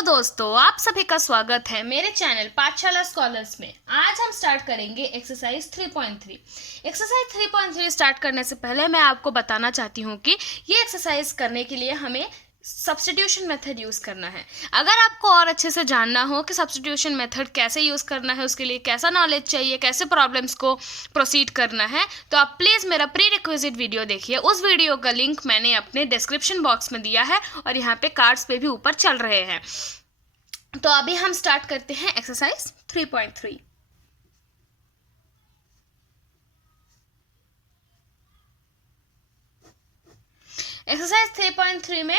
Hello दोस्तों, आप सभी का स्वागत है मेरे चैनल पाठशाला स्कॉलर्स में। आज हम स्टार्ट करेंगे एक्सरसाइज 3.3। एक्सरसाइज 3.3 स्टार्ट करने से पहले मैं आपको बताना चाहती हूँ कि ये एक्सरसाइज करने के लिए हमें सब्स्टिट्यूशन मेथड यूज़ करना है। अगर आपको और अच्छे से जानना हो कि सब्स्टिट्यूशन मेथड कैसे यूज़ करना है, उसके लिए कैसा नॉलेज चाहिए, कैसे प्रॉब्लम्स को प्रोसीड करना है, तो आप प्लीज़ मेरा प्री रिक्विजिट वीडियो देखिए। उस वीडियो का लिंक मैंने अपने डिस्क्रिप्शन बॉक्स में दिया है और यहाँ पे कार्ड्स पे भी ऊपर चल रहे हैं। तो अभी हम स्टार्ट करते हैं एक्सरसाइज 3.3। एक्सरसाइज 3.3 में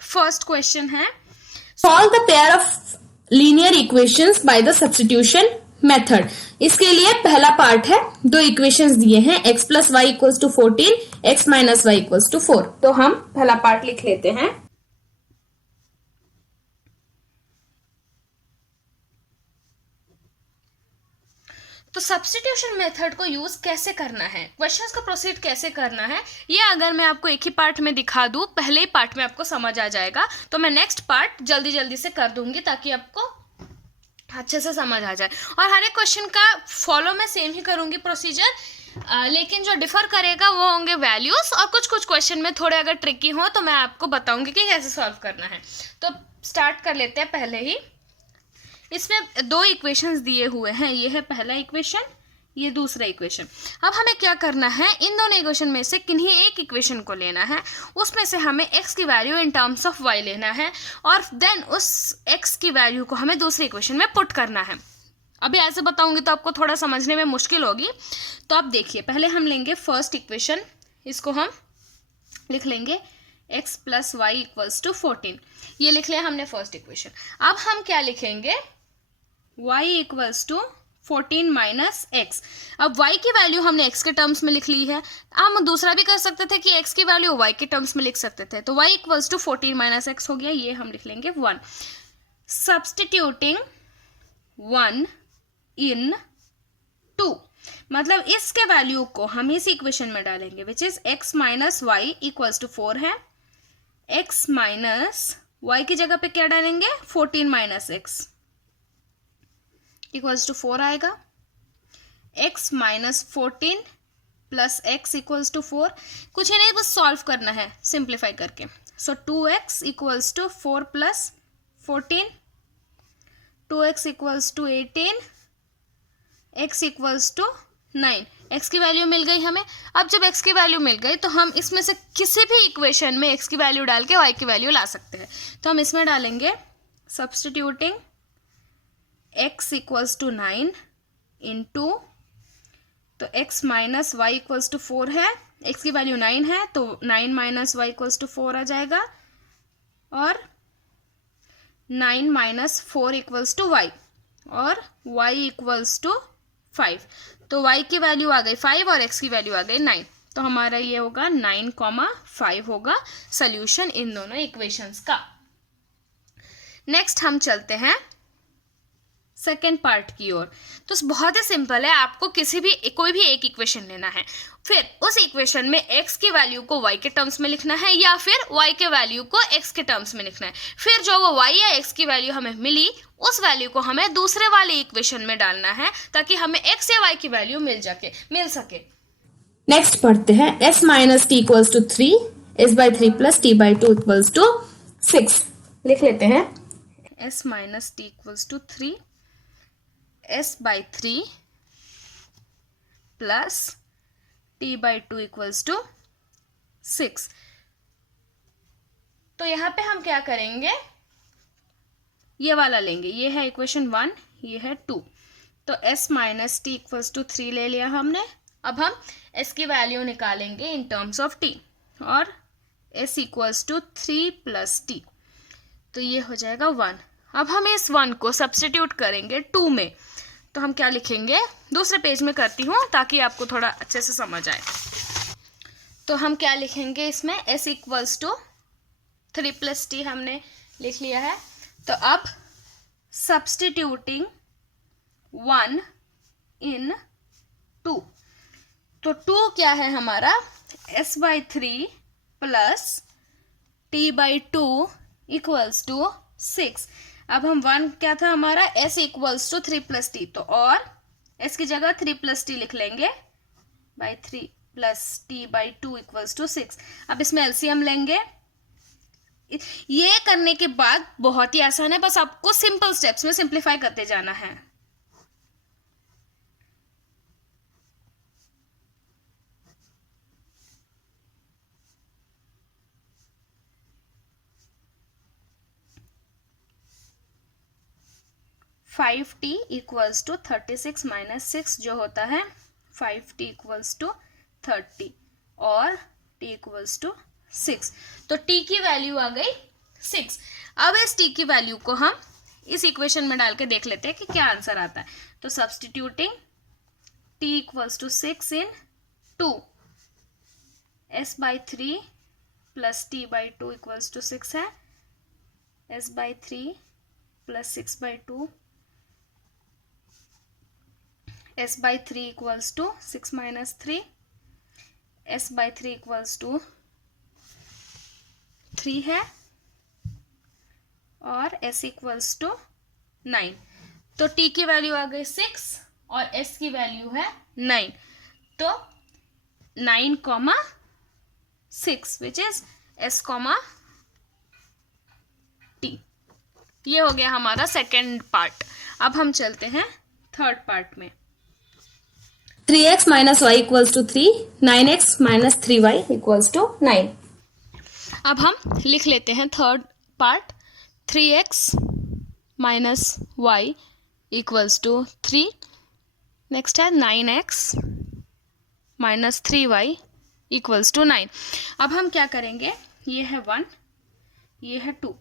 फर्स्ट क्वेश्चन है, solve the pair of linear equations by the substitution method. इसके लिए पहला पार्ट है, दो इक्वेशंस दिए हैं x plus Y equals to 14, x minus Y equals to 4। तो हम पहला पार्ट लिख लेते हैं। तो सब्स्टिट्यूशन मेथड को यूज कैसे करना है, क्वेश्चंस को प्रोसीड कैसे करना है, ये अगर मैं आपको एक ही पार्ट में दिखा दूं, पहले ही पार्ट में आपको समझ आ जाएगा। तो मैं नेक्स्ट पार्ट जल्दी जल्दी से कर दूंगी ताकि आपको अच्छे से समझ आ जाए। और हर एक क्वेश्चन का फॉलो मैं सेम ही करूंगी प्रोसीजर, लेकिन जो डिफर करेगा वो होंगे वैल्यूज, और कुछ कुछ क्वेश्चन में थोड़े अगर ट्रिकी हो तो मैं आपको बताऊंगी कि कैसे सॉल्व करना है। तो स्टार्ट कर लेते हैं। पहले ही इसमें दो इक्वेशंस दिए हुए हैं, ये है पहला इक्वेशन, ये दूसरा इक्वेशन। अब हमें क्या करना है, इन दोनों इक्वेशन में से किन्हीं एक इक्वेशन को लेना है, उसमें से हमें x की value in terms of y लेना है और देन उस x की वैल्यू को हमें दूसरे इक्वेशन में पुट करना है। अभी ऐसे बताऊंगी तो आपको थोड़ा समझने में मुश्किल होगी। तो आप देखिए, पहले हम लेंगे फर्स्ट इक्वेशन, इसको हम लिख लेंगे x plus Y equals to 14। ये लिख लिया हमने फर्स्ट इक्वेशन। अब हम क्या लिखेंगे, y equals to 14 minus X. अब y की वैल्यू हमने x के टर्म्स में लिख ली है। हम दूसरा भी कर सकते थे कि x की वैल्यू y के टर्म्स में लिख सकते थे। तो y equals to 14 minus X हो गया, ये हम लिख लेंगे 1। सब्स्टिट्यूटिंग 1 इन 2, मतलब इसके वैल्यू को हम इस इक्वेशन में डालेंगे, which is x minus Y equals to 4 है। x माइनस वाई की जगह पे क्या डालेंगे, 14 माइनस एक्स इक्वल्स टू 4 आएगा। x minus 14 plus X equals to 4। कुछ ही नहीं, बस सॉल्व करना है सिंप्लीफाई करके। So 2x equals to 4 plus 14, 2x equals to 18, x equals to 9। x की वैल्यू मिल गई हमें। अब जब x की वैल्यू मिल गई तो हम इसमें से किसी भी इक्वेशन में x की वैल्यू डाल के y की वैल्यू ला सकते हैं। तो हम इसमें डालेंगे substituting x equals to 9 in 2, तो x minus Y equals to 4 है, x की वैल्यू 9 है तो 9 माइनस वाई इक्वल्स टू 4 आ जाएगा, और 9 माइनस 4 इक्वल्स टू y, और y इक्वल्स टू 5। तो y की वैल्यू आ गई 5 और x की वैल्यू आ गई 9। तो हमारा ये होगा 9,5 होगा सोल्यूशन इन दोनों इक्वेशंस का। नेक्स्ट हम चलते हैं सेकेंड पार्ट की ओर। तो बहुत ही सिंपल है, आपको कोई भी एक इक्वेशन लेना है, फिर उस इक्वेशन में x की वैल्यू को y के टर्म्स में लिखना है या फिर y के वैल्यू को x के टर्म्स में लिखना है। फिर जो वो y या x की वैल्यू हमें मिली, उस वैल्यू को हमें दूसरे वाले इक्वेशन में डालना है ताकि हमें x या y की वैल्यू मिल सके। नेक्स्ट पढ़ते हैं, s minus T equals to 3, s by 3 plus T by 2 equals to 6। लिख लेते हैं s minus T equals to 3, s by 3 plus T by 2 equals to 6। तो यहाँ पे हम क्या करेंगे, ये वाला लेंगे, ये है इक्वेशन 1, ये है 2। तो s minus T equals to 3 ले लिया हमने। अब हम s की वैल्यू निकालेंगे इन टर्म्स ऑफ t, और s equals to 3 plus T, तो ये हो जाएगा 1। अब हम इस 1 को सब्स्टिट्यूट करेंगे 2 में, तो हम क्या लिखेंगे, दूसरे पेज में करती हूँ ताकि आपको थोड़ा अच्छे से समझ आए। तो हम क्या लिखेंगे इसमें, s equals to 3 plus T हमने लिख लिया है। तो अब सब्स्टिट्यूटिंग 1 इन 2, तो 2 क्या है हमारा, s by 3 plus T by 2 equals to 6। अब हम 1 क्या था हमारा, s equals to 3 plus T, तो और s की जगह 3 प्लस टी लिख लेंगे by 3 plus T by 2 equals to 6। अब इसमें एलसीएम लेंगे। ये करने के बाद बहुत ही आसान है, बस आपको सिंपल स्टेप्स में सिंप्लीफाई करते जाना है। Five T equals to 36 minus 6 जो होता है 5t इक्वल्स टू 30 और t इक्वल्स टू 6। तो t की वैल्यू आ गई 6। अब इस t की वैल्यू को हम इस इक्वेशन में डाल के देख लेते हैं कि क्या आंसर आता है। तो substituting t equals to 6 in 2 s by 3 plus t by 2 equals to 6 है, s by 3 plus 6 by 2, s by 3 equals to 6 minus 3, s by 3 equals to 3 है और s equals to 9। तो t की वैल्यू आ गई 6 और s की value है 9। तो 9, 6 विच इज s, t। ये हो गया हमारा सेकेंड पार्ट। अब हम चलते हैं थर्ड पार्ट में। 3x minus y equals to 3, 9x minus 3y equals to 9। अब हम लिख लेते हैं third part. 3x minus Y equals to 3। Next है 9x minus 3y equals to 9। अब हम क्या करेंगे, ये है 1, ये है 2,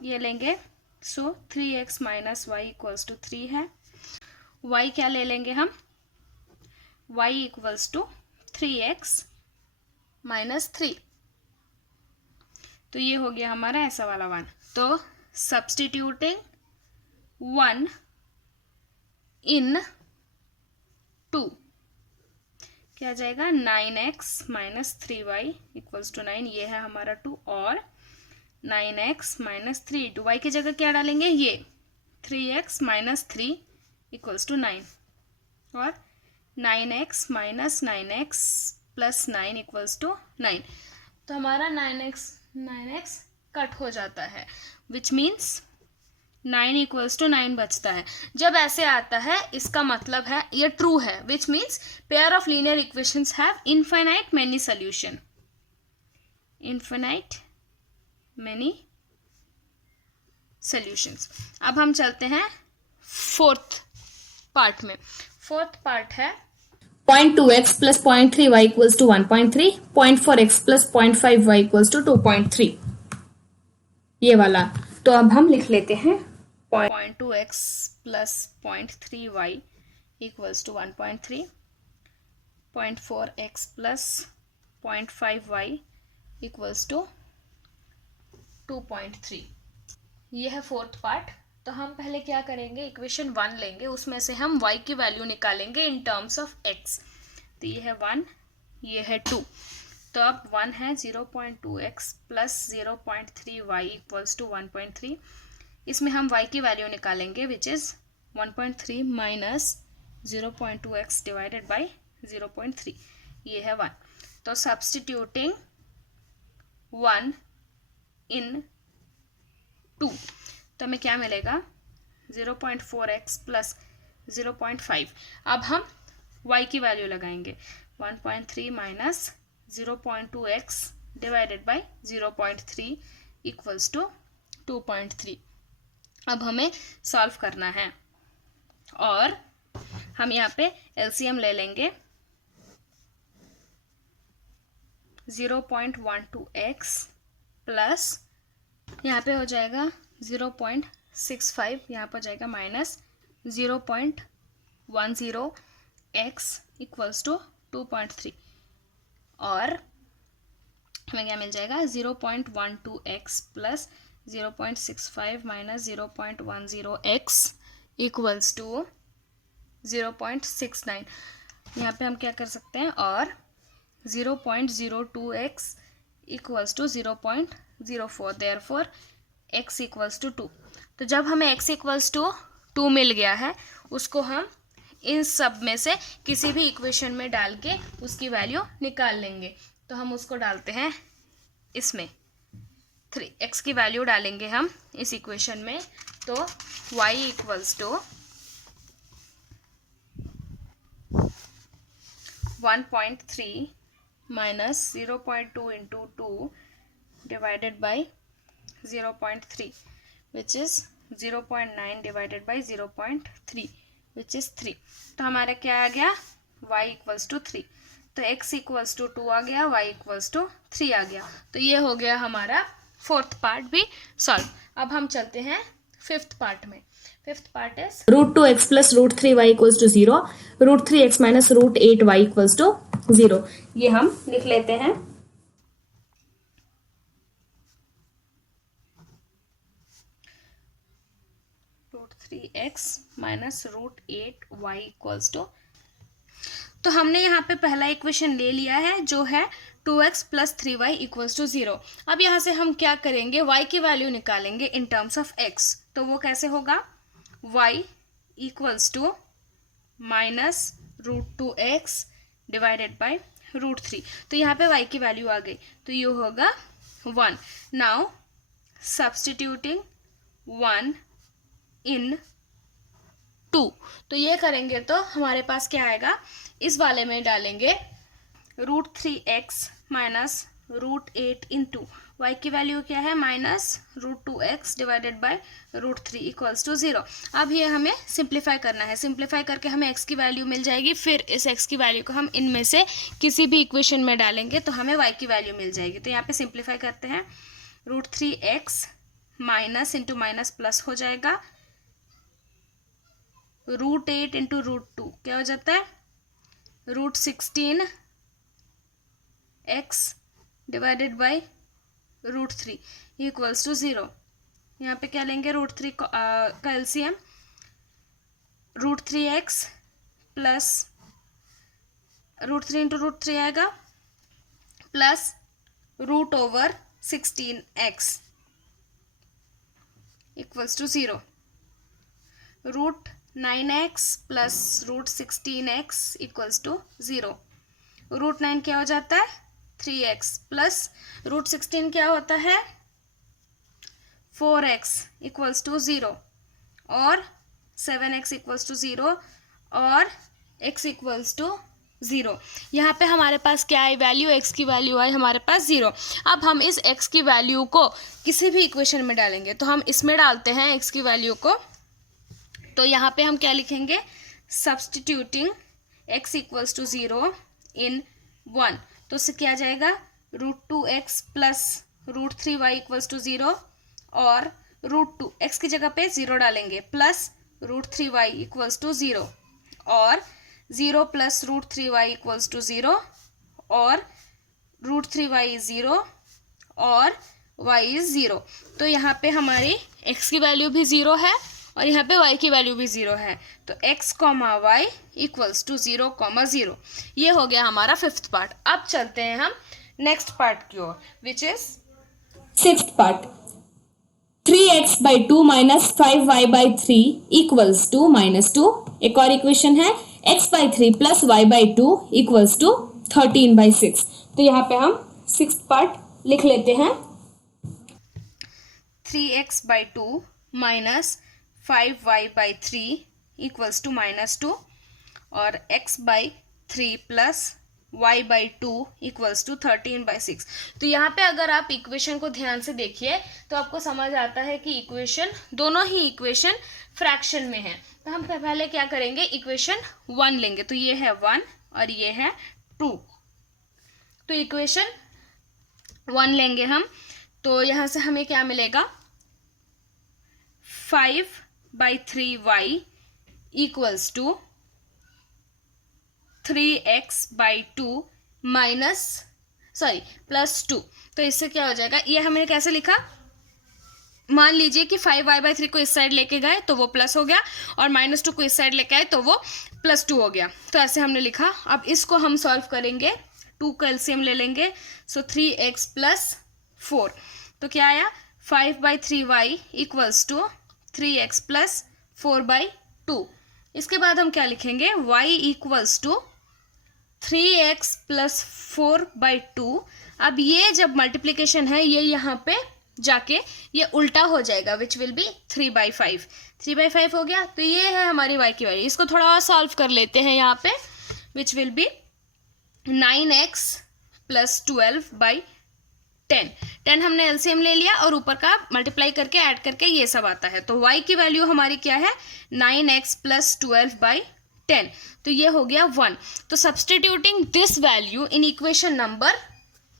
ये लेंगे। So 3x minus Y equals to 3 है। y क्या ले लेंगे हम, y equals to 3x minus 3। तो ये हो गया हमारा ऐसा वाला 1। तो सब्सटीट्यूटिंग 1 इन 2 क्या जाएगा, 9x minus 3y equals to 9। ये है हमारा 2 और 9x माइनस 3 टू y की जगह क्या डालेंगे, ये 3x माइनस 3 इक्वल्स टू 9 और 9x minus 9x plus 9 equals to 9। तो हमारा 9x कट हो जाता है, विच मीन्स 9 इक्वल्स टू 9 बचता है। जब ऐसे आता है इसका मतलब है ये ट्रू है, which means pair of linear equations have infinite many solution. Infinite many solutions. अब हम चलते हैं फोर्थ पार्ट में। फोर्थ पार्ट है 0.2x plus 0.3y equals to 1.3, 0.4x plus 0.5y equals to 2.3। ये वाला तो अब हम लिख लेते हैं 0.2x plus 0.3y equals to 1.3, 0.4x plus 0.5y equals to 2.3। ये है फोर्थ पार्ट। तो हम पहले क्या करेंगे, इक्वेशन 1 लेंगे, उसमें से हम y की वैल्यू निकालेंगे इन टर्म्स ऑफ x। तो ये है 1, ये है 2। तो अब 1 है 0.2x plus 0.3y equals to 1.3। इसमें हम y की वैल्यू निकालेंगे which is 1.3 minus 0.2x divided by 0.3। ये है 1। तो सब्सटीट्यूटिंग 1 इन 2 तो हमें क्या मिलेगा, 0.4x प्लस 0.5। अब हम y की वैल्यू लगाएंगे 1.3 minus 0.2x divided by 0.3 equals to 2.3। अब हमें सॉल्व करना है और हम यहाँ पे एलसीएम ले लेंगे। 0.12x प्लस यहाँ पे हो जाएगा 0.65, यहाँ पर जाएगा माइनस 0.10x इक्वल्स टू 2.3 और हमें क्या मिल जाएगा, 0.12x plus 0.65 minus 0.10x equals to 0.69। यहाँ पे हम क्या कर सकते हैं, और 0.02x equals to 0.04, therefore x equals to 2। तो जब हमें x इक्वल्स टू 2 मिल गया है, उसको हम इन सब में से किसी भी इक्वेशन में डाल के उसकी वैल्यू निकाल लेंगे। तो हम उसको डालते हैं इसमें, 3x की वैल्यू डालेंगे हम इस इक्वेशन में। तो y equals to 1.3 minus 0.2 into 2 divided by 0.3 which is 0.9 divided by 0.3 which is 3। तो हमारा क्या आ गया, y इक्वल्स टू 3। तो x इक्वल्स टू 2 आ गया, y इक्वल्स टू 3 आ गया। तो ये हो गया हमारा फोर्थ पार्ट भी सॉल्व। अब हम चलते हैं फिफ्थ पार्ट में। Fifth part is √2x plus √3y equals to 0, √3x minus √8y equals to 0। ये हम लिख लेते हैं। √3x minus √8y equals to, तो हमने यहाँ पे पहला इक्वेशन ले लिया है जो है 2x plus 3y equals to 0। अब यहाँ से हम क्या करेंगे, y की वैल्यू निकालेंगे इन टर्म्स ऑफ x। तो वो कैसे होगा, y equals to minus √2x divided by √3। तो यहाँ पे y की वैल्यू आ गई, तो ये होगा 1। नाउ सब्स्टिट्यूटिंग 1 इन 2, तो ये करेंगे तो हमारे पास क्या आएगा, इस वाले में डालेंगे √3x माइनस √8 इंटू वाई की वैल्यू क्या है, minus √2x divided by √3 equals to 0। अब ये हमें सिंप्लीफाई करना है, सिंप्लीफाई करके हमें x की वैल्यू मिल जाएगी। फिर इस x की वैल्यू को हम इनमें से किसी भी इक्वेशन में डालेंगे तो हमें y की वैल्यू मिल जाएगी। तो यहाँ पे सिंप्लीफाई करते हैं, √3x minus into minus plus हो जाएगा, √8 इंटू √2 क्या हो जाता है, √16x divided by √3 equals to 0। यहाँ पे क्या लेंगे, √3 का एलसीएम, √3x प्लस √3 इंटू √3 आएगा plus √16x equals to 0। √9x plus √16x equals to 0। √9 क्या हो जाता है, 3x प्लस √16 क्या होता है, 4x इक्वल्स टू 0 और 7x इक्वल्स टू 0 और x इक्वल्स टू 0। यहाँ पे हमारे पास क्या है, वैल्यू x की वैल्यू आई हमारे पास 0। अब हम इस x की वैल्यू को किसी भी इक्वेशन में डालेंगे, तो हम इसमें डालते हैं x की वैल्यू को। तो यहाँ पे हम क्या लिखेंगे, सब्स्टिट्यूटिंग x इक्वल्स टू 0 इन 1, तो उससे क्या जाएगा, √2x plus √3y equals to 0 और √2 x की जगह पे 0 डालेंगे प्लस √3y इक्वल्स टू 0 और 0 प्लस √3y इक्वल्स टू 0 और √3y इज 0 और y इज 0। तो यहाँ पे हमारी x की वैल्यू भी 0 है और यहाँ पे y की वैल्यू भी 0 है। तो x, y इक्वल्स टू 0, 0। ये हो गया हमारा फिफ्थ पार्ट। अब चलते हैं हम नेक्स्ट पार्ट की ओर, which is sixth part. 3x by 2 minus 5y by 3 equals to -2। एक और इक्वेशन है x by 3 plus y by 2 equals to 13 by 6। तो यहाँ पे हम सिक्स्थ पार्ट लिख लेते हैं, 3x by 2 minus 5y by 3 equals to -2 और x by 3 plus y by 2 equals to 13 by 6। तो यहाँ पे अगर आप इक्वेशन को ध्यान से देखिए तो आपको समझ आता है कि इक्वेशन, दोनों ही इक्वेशन फ्रैक्शन में है। तो हम पहले क्या करेंगे, इक्वेशन 1 लेंगे। तो ये है 1 और ये है 2। तो इक्वेशन 1 लेंगे हम, तो यहाँ से हमें क्या मिलेगा, 5/3y equals to 3x by 2 plus 2। तो इससे क्या हो जाएगा, ये हमने कैसे लिखा, मान लीजिए कि 5y/3 को इस साइड लेके गए तो वो प्लस हो गया और -2 को इस साइड लेके आए तो वो +2 हो गया। तो ऐसे हमने लिखा। अब इसको हम सॉल्व करेंगे, 2 का एलसीएम ले लेंगे, सो 3x प्लस 4। तो क्या आया, 5/3y equals to 3x plus 4/2। इसके बाद हम क्या लिखेंगे, y equals to 3x plus 4/2। अब ये जब मल्टीप्लीकेशन है ये यहाँ पे जाके ये उल्टा हो जाएगा, विच विल बी 3/5। 3/5 हो गया, तो ये है हमारी y की वैल्यू। इसको थोड़ा और सॉल्व कर लेते हैं यहाँ पे, which will be 9x plus 12/10। 10 हमने एलसीएम ले लिया और ऊपर का मल्टीप्लाई करके ऐड करके ये सब आता है। तो y की वैल्यू हमारी क्या है, 9x प्लस 12/10। तो ये हो गया 1। तो substituting this value in equation number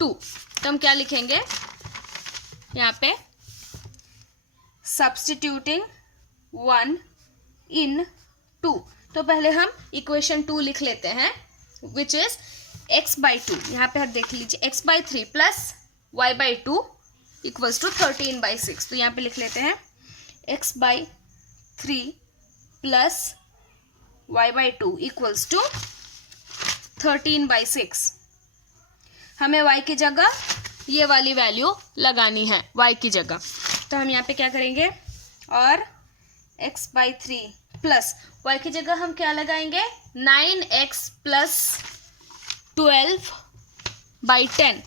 2, तो हम क्या लिखेंगे यहाँ पे, सब्सटीट्यूटिंग 1 इन 2। तो पहले हम इक्वेशन 2 लिख लेते हैं, विच इज x/2। यहाँ पे आप देख लीजिए x/3 plus y/2 equals to 13/6। तो यहाँ पे लिख लेते हैं x/3 plus y/2 equals to 13/6। हमें y की जगह ये वाली वैल्यू लगानी है, y की जगह। तो हम यहाँ पे क्या करेंगे, और x/3 प्लस y की जगह हम क्या लगाएंगे, 9x प्लस 12/10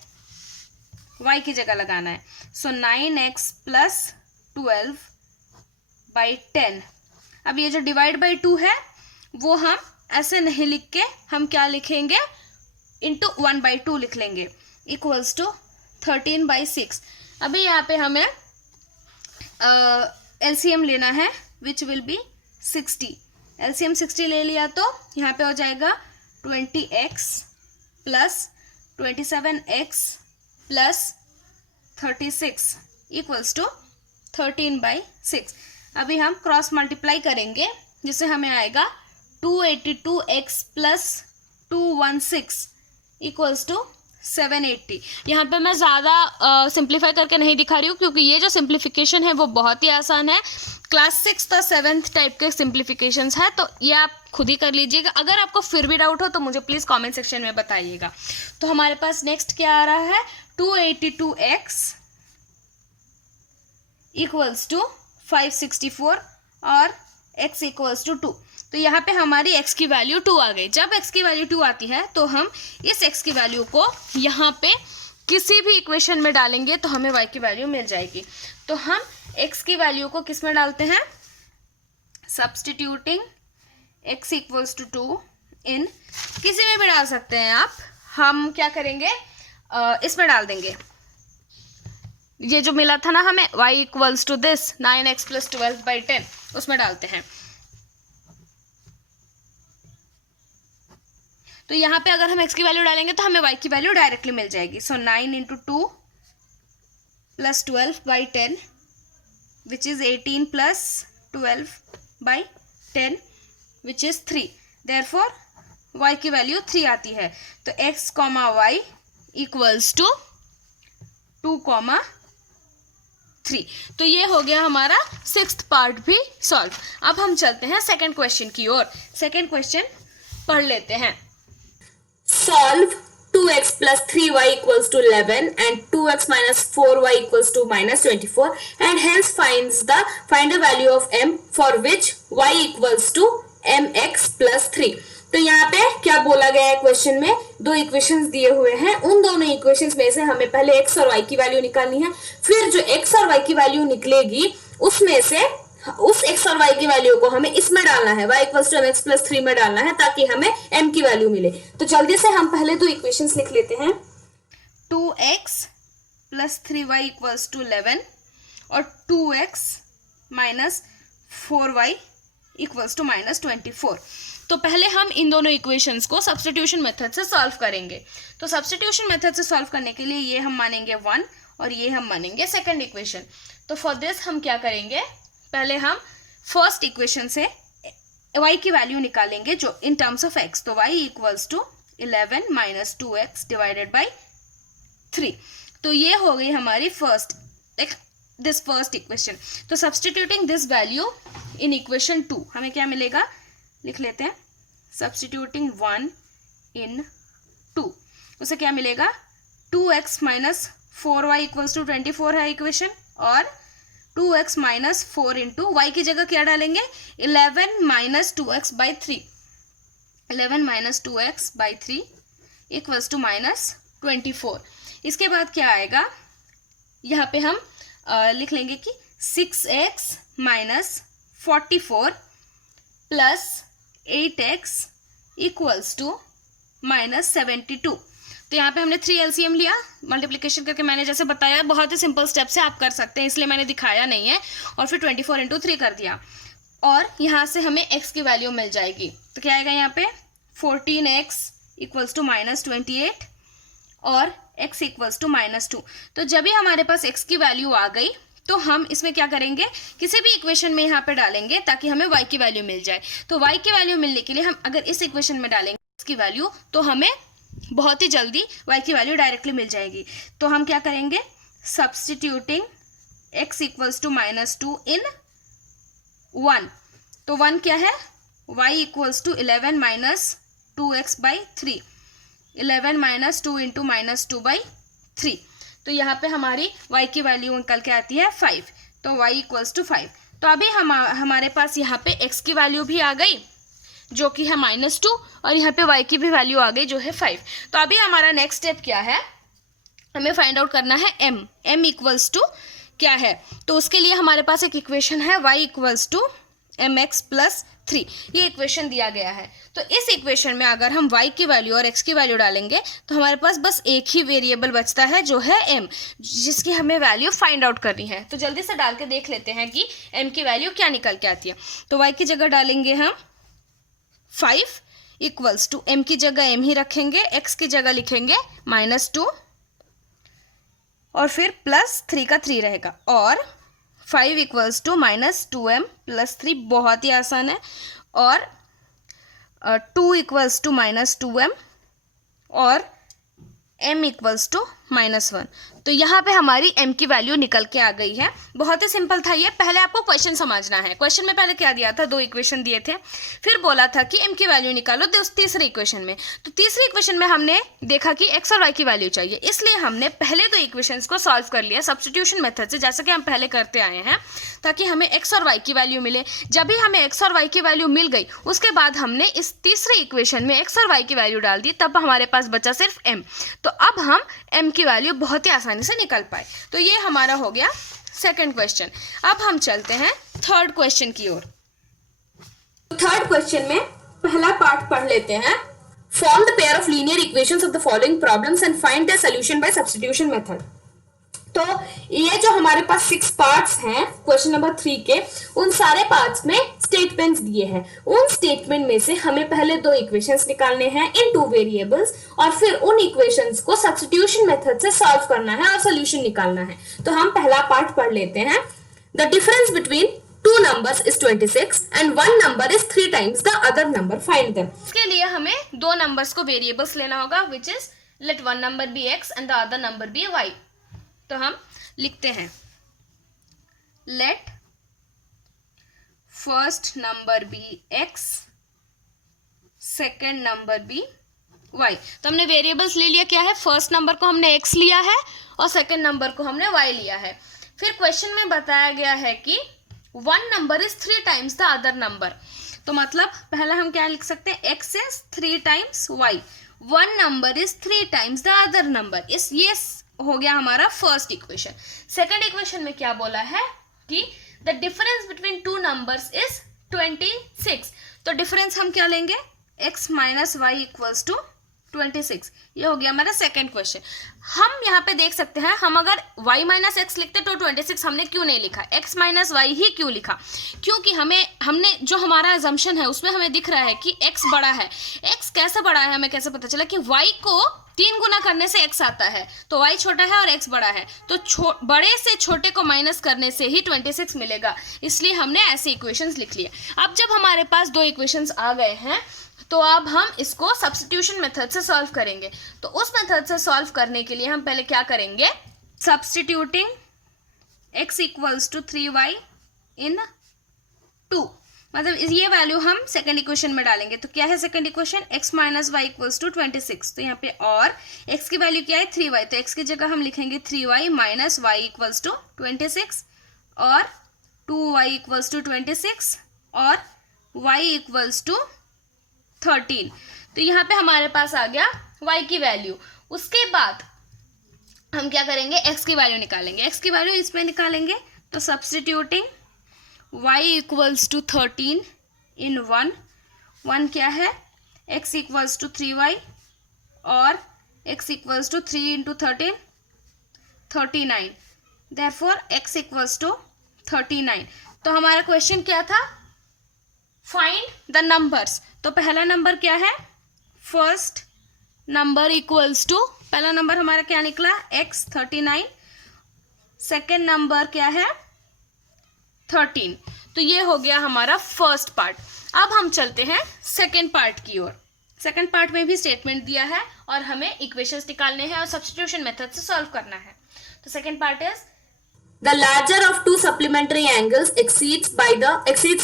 y की जगह लगाना है। सो 9x प्लस 12/10। अब ये जो डिवाइड बाई 2 है वो हम ऐसे नहीं लिख के हम क्या लिखेंगे, इंटू 1/2 लिख लेंगे, इक्वल्स टू 13/6। अभी यहाँ पे हमें एलसीएम लेना है, विच विल बी 60। एलसीएम 60 ले लिया तो यहाँ पे हो जाएगा 20x plus 27x plus 36 equals to 13/6। अभी हम क्रॉस मल्टीप्लाई करेंगे, जिससे हमें आएगा 282x प्लस 216 इक्वल्स टू 780। यहाँ पे मैं ज़्यादा सिंप्लीफाई करके नहीं दिखा रही हूँ, क्योंकि ये जो सिंप्लीफिकेशन है वो बहुत ही आसान है। क्लास 6 और 7th टाइप के सिंप्लीफिकेशंस है, तो ये आप खुद ही कर लीजिएगा। अगर आपको फिर भी डाउट हो तो मुझे प्लीज़ कमेंट सेक्शन में बताइएगा। तो हमारे पास नेक्स्ट क्या आ रहा है, 282x इक्वल्स टू 564 और x इक्वल्स टू 2। तो यहाँ पे हमारी x की वैल्यू 2 आ गई। जब x की वैल्यू 2 आती है तो हम इस x की वैल्यू को यहाँ पे किसी भी इक्वेशन में डालेंगे तो हमें y की वैल्यू मिल जाएगी। तो हम x की वैल्यू को किस में डालते हैं, सब्सटीट्यूटिंग x इक्वल्स टू 2 इन, किसी में भी डाल सकते हैं आप। हम क्या करेंगे, इसमें डाल देंगे, ये जो मिला था ना हमें y equals to this 9x plus 12/10, उसमें डालते हैं। तो यहाँ पे अगर हम x की वैल्यू डालेंगे तो हमें y की वैल्यू डायरेक्टली मिल जाएगी। सो 9 into 2 plus 12/10 which is 18 plus 12/10 which is 3। Therefore y की वैल्यू 3 आती है। तो x, y इक्वल्स टू 2, 3। तो ये हो गया हमारा 6th पार्ट भी सॉल्व। अब हम चलते हैं सेकंड क्वेश्चन की ओर। सेकंड क्वेश्चन पढ़ लेते हैं। Solve 2x plus 3y equals to 11 and 2x minus 4y equals to minus 24 and hence find the value of m for which y equals to mx plus 3। तो यहाँ पे क्या बोला गया है क्वेश्चन में, दो इक्वेशंस दिए हुए हैं, उन दोनों इक्वेशंस में से हमें पहले x और y की वैल्यू निकालनी है। फिर जो x और y की वैल्यू निकलेगी उसमें से उस x और y की वैल्यू को हमें इसमें डालना है, y equals to mx plus 3 में डालना है, ताकि हमें m की वैल्यू मिले। तो जल्दी से हम पहले दो इक्वेशंस लिख लेते हैं। 2x plus 3y equals to 11 और 2x minus 4y equals to minus 24। तो पहले हम इन दोनों इक्वेशंस को सब्स्टिट्यूशन मेथड से सॉल्व करेंगे। तो सब्स्टिट्यूशन मेथड से सॉल्व करने के लिए ये हम मानेंगे 1 और ये हम मानेंगे सेकंड इक्वेशन। तो फॉर दिस हम क्या करेंगे, पहले हम फर्स्ट इक्वेशन से y की वैल्यू निकालेंगे जो इन टर्म्स ऑफ x। तो y equals to 11 minus 2x divided by 3। तो ये हो गई हमारी दिस फर्स्ट इक्वेशन। तो substituting this value in equation 2 हमें क्या मिलेगा, लिख लेते हैं, सब्स्टिट्यूटिंग 1 इन 2, उसे क्या मिलेगा, 2x minus 4y equals to 24 है इक्वेशन, और 2x माइनस 4 इंटू वाई की जगह क्या डालेंगे 11 minus 2x by 3, 11 minus 2x by 3 equals to minus 24। इसके बाद क्या आएगा, यहाँ पे हम लिख लेंगे कि 6x minus 44 plus 8x equals to minus 72। तो यहाँ पे हमने 3 LCM लिया, मल्टीप्लिकेशन करके मैंने जैसे बताया बहुत ही सिंपल स्टेप से आप कर सकते हैं, इसलिए मैंने दिखाया नहीं है, और फिर 24 इंटू 3 कर दिया, और यहाँ से हमें x की वैल्यू मिल जाएगी। तो क्या आएगा यहाँ पे 14x इक्वल्स टू माइनस 28 और x इक्वल्स टू माइनस 2। तो जब भी हमारे पास x की वैल्यू आ गई तो हम इसमें क्या करेंगे, किसी भी इक्वेशन में यहाँ पे डालेंगे ताकि हमें y की वैल्यू मिल जाए। तो y की वैल्यू मिलने के लिए हम अगर इस इक्वेशन में डालेंगे x की वैल्यू तो हमें बहुत ही जल्दी y की वैल्यू डायरेक्टली मिल जाएगी। तो हम क्या करेंगे, substituting x equals to minus 2 in 1। तो 1 क्या है, y equals to 11 minus 2x by 3, 11 minus 2 into minus 2 by 3। तो यहाँ पे हमारी y की वैल्यू निकल के आती है 5, तो y इक्वल्स टू 5। तो अभी हमारे पास यहाँ पे x की वैल्यू भी आ गई जो कि है -2, और यहाँ पे y की भी वैल्यू आ गई जो है 5। तो अभी हमारा नेक्स्ट स्टेप क्या है, हमें फाइंड आउट करना है m इक्वल्स टू क्या है। तो उसके लिए हमारे पास एक इक्वेशन है y equals to mx plus 3, ये इक्वेशन दिया गया है। तो इस इक्वेशन में अगर हम y की वैल्यू और x की वैल्यू डालेंगे तो हमारे पास बस एक ही वेरिएबल बचता है जो है m, जिसकी हमें वैल्यू फाइंड आउट करनी है। तो जल्दी से डाल के देख लेते हैं कि m की वैल्यू क्या निकल के आती है। तो y की जगह डालेंगे हम 5 इक्वल्स टू m की जगह m ही रखेंगे, x की जगह लिखेंगे -2 और फिर प्लस 3 का 3 रहेगा, और 5 इक्वल्स टू -2m प्लस 3, बहुत ही आसान है, और 2 इक्वल्स टू -2m और m इक्वल्स टू -1। तो यहाँ पे हमारी m की वैल्यू निकल के आ गई है। बहुत ही सिंपल था ये। पहले आपको क्वेश्चन समझना है। क्वेश्चन में पहले क्या दिया था, 2 इक्वेशन दिए थे, फिर बोला था कि m की वैल्यू निकालो तीसरे इक्वेशन में। तो तीसरे इक्वेशन में हमने देखा कि x और y की वैल्यू चाहिए, इसलिए हमने पहले 2 इक्वेशंस को सॉल्व कर लिया सब्स्टिट्यूशन मेथड से, जैसे कि हम पहले करते आए हैं, ताकि हमें x और y की वैल्यू मिले। जब भी हमें x और y की वैल्यू मिल गई उसके बाद हमने इस तीसरे इक्वेशन में x और y की वैल्यू डाल दी, तब हमारे पास बचा सिर्फ m। तो अब हम m की वैल्यू बहुत ही आसानी से निकल पाए। तो ये हमारा हो गया सेकंड क्वेश्चन। अब हम चलते हैं थर्ड क्वेश्चन की ओर। थर्ड क्वेश्चन में पहला पार्ट पढ़ लेते हैं। Form the pair of linear equations of the following problems and find the solution bye substitution method. तो ये जो हमारे पास 6 पार्ट्स हैं क्वेश्चन नंबर 3 के, उन सारे पार्ट्स में स्टेटमेंट्स दिए हैं। उन स्टेटमेंट में से हमें पहले 2 इक्वेशंस निकालने हैं इन 2 वेरिएबल्स, और फिर उन इक्वेशंस को सब्स्टिट्यूशन मेथड से सॉल्व करना है और सॉल्यूशन निकालना है। तो हम पहला पार्ट पढ़ लेते हैं। The difference between 2 numbers is 26 and 1 number is 3 times the other number. Find them. इसके लिए हमें 2 नंबर्स को वेरिएबल्स लेना होगा, which is let one number be x and the other number be y। तो हम लिखते हैं let first number be x, second number be y। तो हमने वेरिएबल्स ले लिया, क्या है, फर्स्ट नंबर को हमने x लिया है और सेकेंड नंबर को हमने y लिया है। फिर क्वेश्चन में बताया गया है कि 1 number is 3 times the other number. तो मतलब पहला हम क्या लिख सकते हैं, x is 3 times y, 1 number is 3 times the other number. इस ये हो गया हमारा फर्स्ट इक्वेशन। सेकंड इक्वेशन में क्या बोला है कि the difference between 2 numbers is 26। तो डिफरेंस हम क्या लेंगे, x minus Y equals to 26। ये हो गया हमारा सेकंड क्वेश्चन। हम यहाँ पे देख सकते हैं, हम अगर y माइनस एक्स लिखते तो 26 हमने क्यों नहीं लिखा, x माइनस वाई ही क्यों लिखा, क्योंकि हमने जो हमारा अजम्पशन है उसमें हमें दिख रहा है कि x बड़ा है। x कैसे बड़ा है, हमें कैसे पता चला कि y को 3 गुना करने से x आता है, तो y छोटा है और x बड़ा है, तो बड़े से छोटे को माइनस करने से ही 26 मिलेगा, इसलिए हमने ऐसे इक्वेशंस लिख लिए। अब जब हमारे पास 2 इक्वेशंस आ गए हैं तो अब हम इसको सब्स्टिट्यूशन मेथड से सॉल्व करेंगे। तो उस मेथड से सॉल्व करने के लिए हम पहले क्या करेंगे, substituting x equals to 3y in 2, मतलब ये वैल्यू हम सेकंड इक्वेशन में डालेंगे। तो क्या है second equation, x minus Y equals to 26। तो यहाँ पे और x की वैल्यू क्या है 3y, तो x की जगह हम लिखेंगे 3y minus Y equals to 26, और 2y इक्वल्स टू 26 और y इक्वल्स टू 13। तो यहाँ पे हमारे पास आ गया y की वैल्यू। उसके बाद हम क्या करेंगे, x की वैल्यू निकालेंगे। x की वैल्यू इसमें निकालेंगे तो substituting y equals to 13 in 1 क्या है, x इक्वल्स टू 3y और x equals to 3 into 13 39, therefore x equals to 39। तो हमारा क्वेश्चन क्या था, फाइंड द नंबर्स। तो पहला नंबर क्या है, फर्स्ट नंबर इक्वल्स टू, पहला नंबर हमारा क्या निकला, x 39, सेकेंड नंबर क्या है 13। तो ये हो गया हमारा फर्स्ट पार्ट। अब हम चलते हैं सेकेंड पार्ट की ओर। सेकेंड पार्ट में भी स्टेटमेंट दिया है और हमें इक्वेशंस निकालने हैं और सब्स्टिट्यूशन मेथड से सॉल्व करना है। तो second part is the larger of two supplementary angles exceeds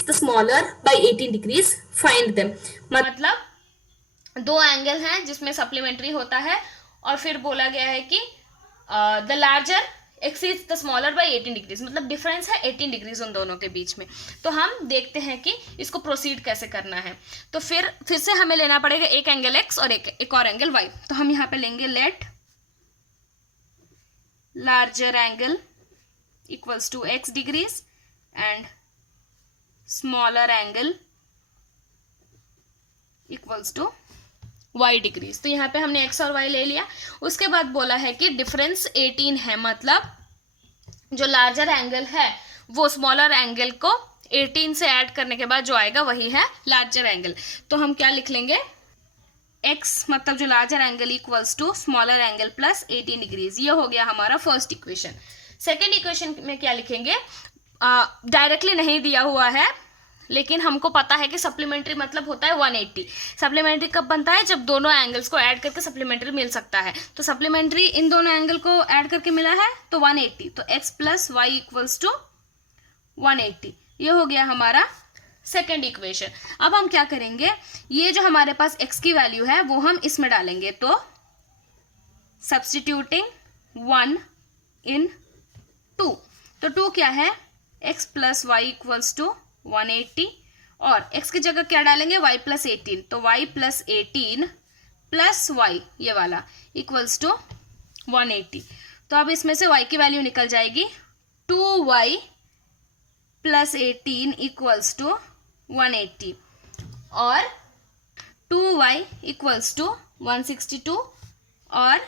the smaller by 18 degrees. Find them. मतलब दो एंगल हैं जिसमें सप्लीमेंट्री होता है और फिर बोला गया है कि the larger exceeds the smaller by 18 degrees, मतलब डिफरेंस है 18 डिग्रीज उन दोनों के बीच में। तो हम देखते हैं कि इसको प्रोसीड कैसे करना है। तो फिर से हमें लेना पड़ेगा एक एंगल x और एक और एंगल y। तो हम यहाँ पे लेंगे let larger angle equals to x degrees and smaller angle equals to y degrees। तो यहाँ पे हमने x और y ले लिया। उसके बाद बोला है कि डिफरेंस 18 है, मतलब जो लार्जर एंगल है वो स्मॉलर एंगल को 18 से ऐड करने के बाद जो आएगा वही है लार्जर एंगल। तो हम क्या लिख लेंगे, x मतलब जो larger angle equals to smaller angle plus 18 degrees. ये हो गया हमारा फर्स्ट इक्वेशन। सेकेंड इक्वेशन में क्या लिखेंगे, डायरेक्टली नहीं दिया हुआ है लेकिन हमको पता है कि सप्लीमेंट्री मतलब होता है 180। सप्लीमेंट्री कब बनता है, जब दोनों एंगल्स को ऐड करके सप्लीमेंट्री मिल सकता है। तो सप्लीमेंट्री इन दोनों एंगल को ऐड करके मिला है तो 180। तो x plus Y equals to 180। ये हो गया हमारा सेकेंड इक्वेशन। अब हम क्या करेंगे, ये जो हमारे पास x की वैल्यू है वो हम इसमें डालेंगे। तो सब्स्टिट्यूटिंग 1 इन 2, तो 2 क्या है, x plus Y equals to 180 और x की जगह क्या डालेंगे, y प्लस 18। तो y प्लस 18 प्लस y ये वाला इक्वल्स टू 180। तो अब इसमें से y की वैल्यू निकल जाएगी 2y प्लस 18 इक्वल्स टू 180 और 2y इक्वल्स टू 162 और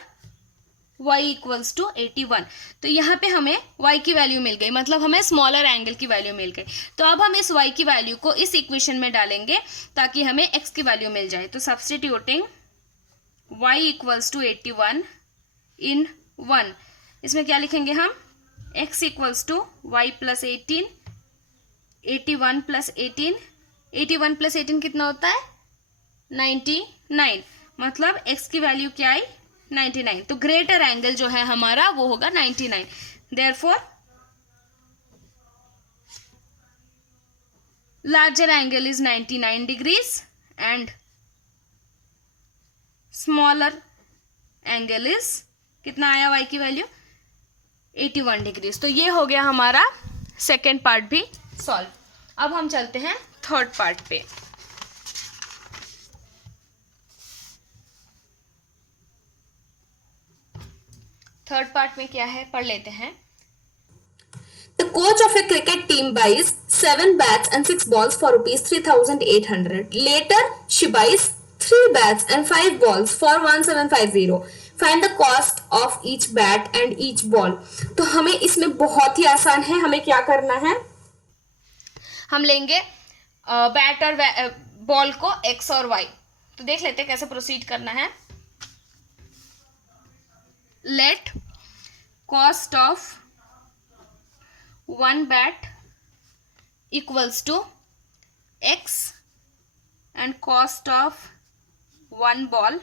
y इक्वल्स टू 81। तो यहाँ पे हमें y की वैल्यू मिल गई, मतलब हमें स्मॉलर एंगल की वैल्यू मिल गई। तो अब हम इस y की वैल्यू को इस इक्वेशन में डालेंगे ताकि हमें x की वैल्यू मिल जाए। तो substituting y equals to 81 in 1, इसमें क्या लिखेंगे हम, x equals to y plus 18, 81 plus 18, 81 plus 18 कितना होता है 99, मतलब x की वैल्यू क्या आई 99। तो ग्रेटर एंगल जो है हमारा वो होगा 99। Therefore larger angle is 99 degrees and smaller angle is कितना आया y की वैल्यू 81 डिग्रीज। तो ये हो गया हमारा सेकेंड पार्ट भी सॉल्व। अब हम चलते हैं थर्ड पार्ट पे। थर्ड पार्ट में क्या है पढ़ लेते हैं। The coach of a cricket team buys 7 bats and 6 balls for rupees 3,800. Later, she buys 3 bats and 5 balls for 1,750. Find the cost of each bat and each ball. तो हमें इसमें बहुत ही आसान है, हमें क्या करना है, हम लेंगे बैट और बॉल को x और y। तो देख लेते हैं कैसे प्रोसीड करना है। Let cost of 1 bat equals to x and cost of 1 ball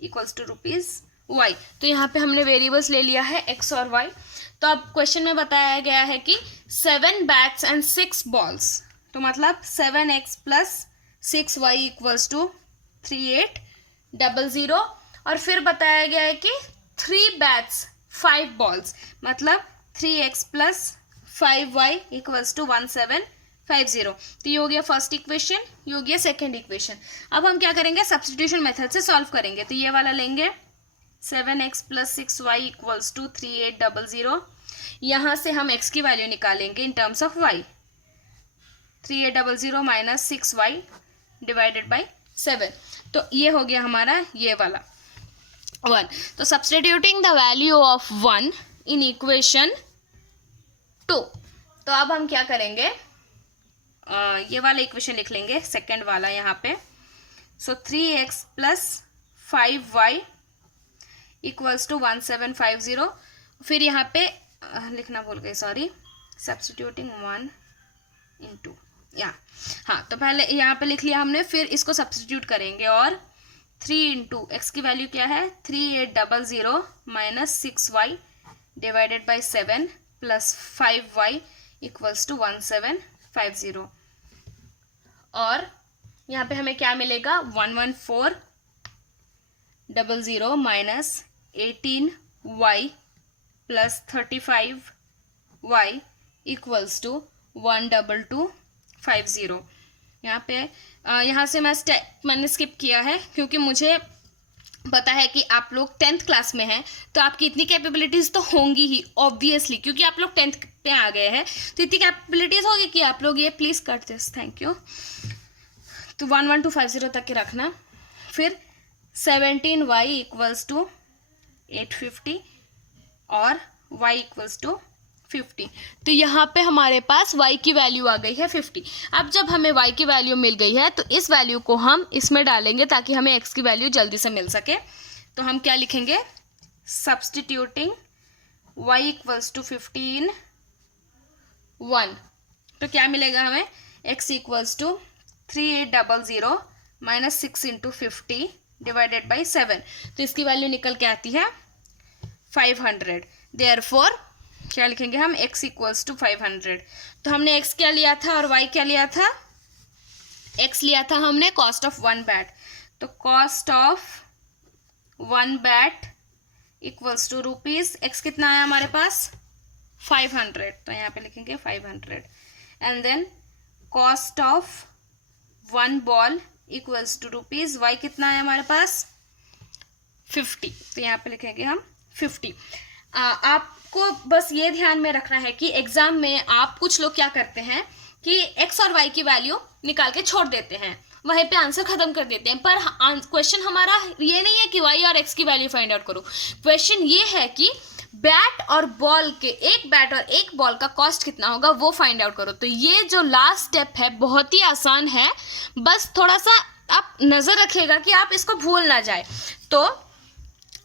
equals to rupees y। तो यहाँ पे हमने वेरिएबल्स ले लिया है x और y। तो अब क्वेश्चन में बताया गया है कि 7 बैट्स एंड 6 बॉल्स, तो मतलब 7x plus 6y equals to 3800। और फिर बताया गया है कि 3 बैट्स 5 बॉल्स, मतलब 3x plus 5y equals to 1750। तो ये हो गया फर्स्ट इक्वेशन, ये हो गया सेकेंड इक्वेशन। अब हम क्या करेंगे, सब्स्टिट्यूशन मेथड से सॉल्व करेंगे। तो ये वाला लेंगे 7x + 6y इक्वल्स टू 3800। यहाँ से हम x की वैल्यू निकालेंगे in terms of y। 3800 minus 6y divided by 7। तो ये हो गया हमारा ये वाला 1। तो substituting the value of 1 in equation 2। तो अब हम क्या करेंगे, ये वाला इक्वेशन लिख लेंगे, सेकेंड वाला यहाँ पे। सो 3x + 5y इक्वल्स टू 1750। फिर यहाँ पे लिखना भूल गए, सॉरी, सब्स्टिट्यूटिंग 1 इन 2 यहाँ। हाँ, तो पहले यहाँ पे लिख लिया हमने, फिर इसको सब्स्टिट्यूट करेंगे और 3 इंटू एक्स की वैल्यू क्या है 3800 minus 6y divided by 7 plus 5y equals to 1750। और यहाँ पे हमें क्या मिलेगा 11400 minus 18y plus 35y equals to 12250। यहाँ पे यहाँ से मैंने स्किप किया है क्योंकि मुझे पता है कि आप लोग 10th क्लास में हैं, तो आपकी इतनी कैपेबिलिटीज़ तो होंगी ही ऑब्वियसली, क्योंकि आप लोग 10th पे आ गए हैं, तो इतनी कैपेबिलिटीज़ होगी कि आप लोग ये प्लीज़ कर दे, थैंक यू। तो 11250 तक के रखना। फिर 17y इक्वल्स टू 850 और y इक्वल्स टू 50। तो यहाँ पे हमारे पास y की वैल्यू आ गई है 50। अब जब हमें y की वैल्यू मिल गई है तो इस वैल्यू को हम इसमें डालेंगे ताकि हमें x की वैल्यू जल्दी से मिल सके। तो हम क्या लिखेंगे, substituting y equals to 50 in 1। तो क्या मिलेगा हमें, x equals to 3800 minus 6 into 50 divided by 7। तो इसकी वैल्यू निकल के आती है 500। देयरफॉर क्या लिखेंगे हम, x इक्वल्स टू 500। तो हमने x क्या लिया था और y क्या लिया था, x लिया था हमने कॉस्ट ऑफ 1 बैट। तो cost of 1 bat equals to rupees, x कितना आया हमारे पास 500, तो यहाँ पे लिखेंगे 500। And then cost of 1 ball equals to rupees, y कितना आया हमारे पास 50, तो यहाँ पे लिखेंगे हम 50। आपको बस ये ध्यान में रखना है कि एग्जाम में आप कुछ लोग क्या करते हैं कि x और y की वैल्यू निकाल के छोड़ देते हैं, वहीं पे आंसर खत्म कर देते हैं। पर क्वेश्चन हमारा ये नहीं है कि y और x की वैल्यू फाइंड आउट करो, क्वेश्चन ये है कि बैट और बॉल के, एक बैट और एक बॉल का कॉस्ट कितना होगा वो फाइंड आउट करो। तो ये जो लास्ट स्टेप है बहुत ही आसान है, बस थोड़ा सा आप नज़र रखिएगा कि आप इसको भूल ना जाए। तो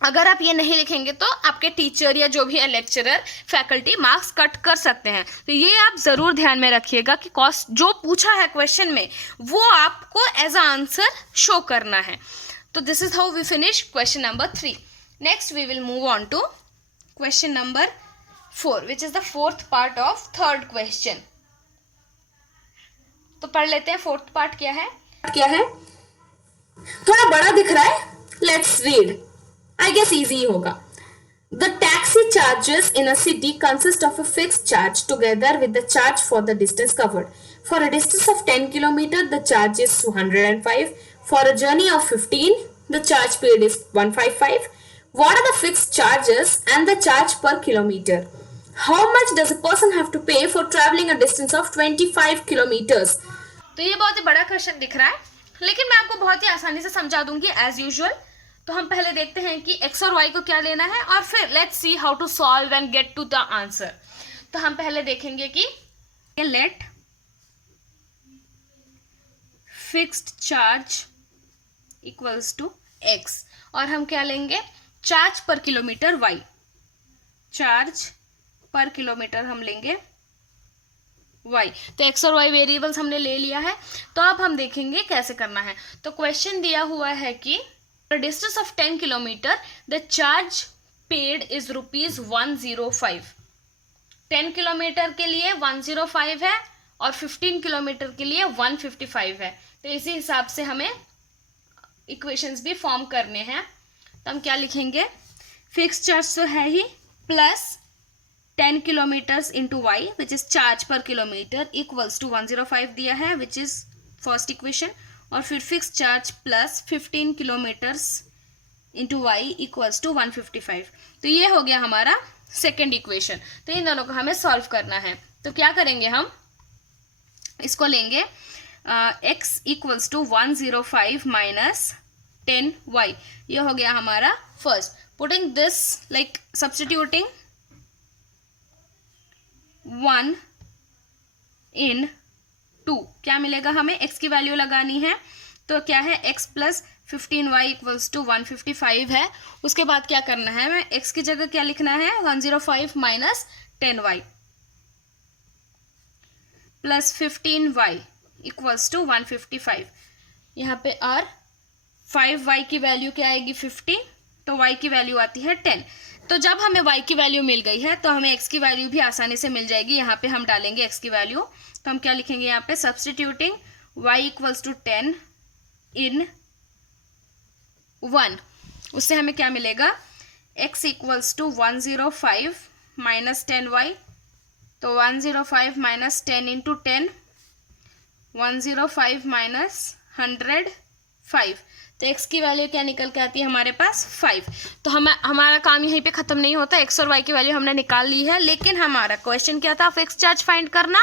अगर आप ये नहीं लिखेंगे तो आपके टीचर या जो भी है लेक्चरर, फैकल्टी मार्क्स कट कर सकते हैं। तो ये आप ज़रूर ध्यान में रखिएगा कि कॉस्ट जो पूछा है क्वेश्चन में वो आपको एज अ आंसर शो करना है। तो this is how we finish question number 3। Next we will move on to question number 4 which is the fourth part of third question. तो पढ़ लेते हैं फोर्थ पार्ट क्या है। थोड़ा बड़ा दिख रहा है, let's read. I guess easy होगा। The taxi charges in a city consist of a fixed charge together with the charge for the distance covered. For a distance of 10 km, the charge is 205. For a journey of 15, the charge paid is 155. What are the fixed charges and the charge per kilometer? How much does a person have to pay for traveling a distance of 25 kilometers? तो ये बहुत ही बड़ा question दिख रहा है, लेकिन मैं आपको बहुत ही आसानी से समझा दूंगी एज यूजुअल। तो हम पहले देखते हैं कि x और y को क्या लेना है और फिर let's see how to solve and get to the answer. तो हम पहले देखेंगे कि let fixed charge equals to x और हम क्या लेंगे, charge per kilometre y, charge per kilometre हम लेंगे y। तो x और y वेरिएबल्स हमने ले लिया है। तो अब हम देखेंगे कैसे करना है। तो क्वेश्चन दिया हुआ है कि a distance of 10 kilometer the charge paid is rupees 105। 10 kilometre के लिए 105 है और 15 किलोमीटर के लिए 155 है। तो इसी हिसाब से हमें इक्वेशंस भी फॉर्म करने हैं। तो हम क्या लिखेंगे, फिक्स चार्ज तो है ही, plus 10 kilometres into y which is charge per kilometre equals to 105 दिया है विच इज फर्स्ट इक्वेशन, और फिर fix charge plus 15 kilometres into y equals to 155। तो ये हो गया हमारा सेकेंड इक्वेशन। तो इन दोनों को हमें सॉल्व करना है। तो क्या करेंगे, हम इसको लेंगे x equals to 105 minus 10y, ये हो गया हमारा first. Putting this like substituting 1 इन 2, क्या मिलेगा हमें, x की वैल्यू लगानी है। तो क्या है, x plus 15y equals to 155 है। उसके बाद क्या करना है, मैं x की जगह क्या लिखना है, 105 minus 10y plus 15y equals to 155। यहाँ पे और 5y की वैल्यू क्या आएगी 50, तो y की वैल्यू आती है 10। तो जब हमें y की वैल्यू मिल गई है तो हमें x की वैल्यू भी आसानी से मिल जाएगी। यहाँ पे हम डालेंगे x की वैल्यू, तो हम क्या लिखेंगे यहाँ पे, सब्स्टिट्यूटिंग y इक्वल्स टू 10 इन 1, उससे हमें क्या मिलेगा, x equals to 105 minus 10y, तो 105 माइनस 10 इंटू 10, 105 माइनस 105, तो x की वैल्यू क्या निकल के आती है हमारे पास 5। तो हमारा काम यहीं पे ख़त्म नहीं होता, x और y की वैल्यू हमने निकाल ली है, लेकिन हमारा क्वेश्चन क्या था, फिक्स चार्ज फाइंड करना